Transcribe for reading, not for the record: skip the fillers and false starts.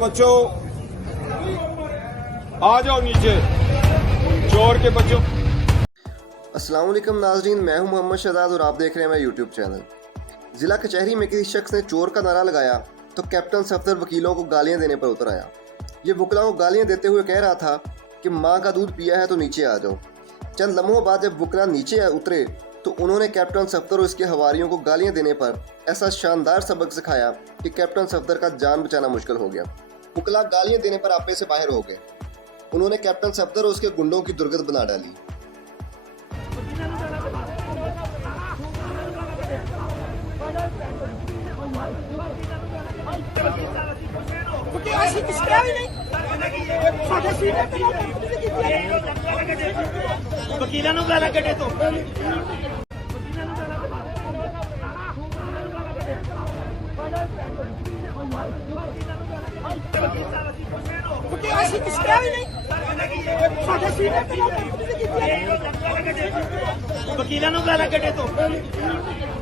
बच्चों आ जाओ नीचे, चोर के बच्चों। अस्सलाम वालेकुम नाज़रीन, मैं हूं मोहम्मद शहजाद और आप देख रहे हैं मेरा यूट्यूब चैनल। जिला कचहरी में किसी शख्स ने चोर का नारा लगाया तो कैप्टन सफदर वकीलों को गालियां देने पर उतर आया। ये वकलाओं को गालियां देते हुए कह रहा था कि माँ का दूध पिया है तो नीचे आ जाओ। चंद लम्हों बाद जब वकला नीचे उतरे तो उन्होंने कैप्टन सफदर और उसके हवारियों को गालियां देने पर ऐसा शानदार सबक सिखाया कि कैप्टन सफदर का जान बचाना मुश्किल हो गया। वकला गालियां देने पर आपे से बाहर हो गए। उन्होंने कैप्टन सफदर और उसके गुंडों की दुर्गत बना डाली। वकीलों ਨੂੰ ਗਾਲਾਂ ਕੱਢੇ ਤੋਂ ਅਸੀਂ ਕੁਛ ਕਿਹਾ ਵੀ ਨਹੀਂ ਸਾਡੇ ਸੀਨੀਅਰ ਵਕੀਲਾਂ ਨੂੰ ਗਾਲਾਂ ਕੱਢੇ ਤੋਂ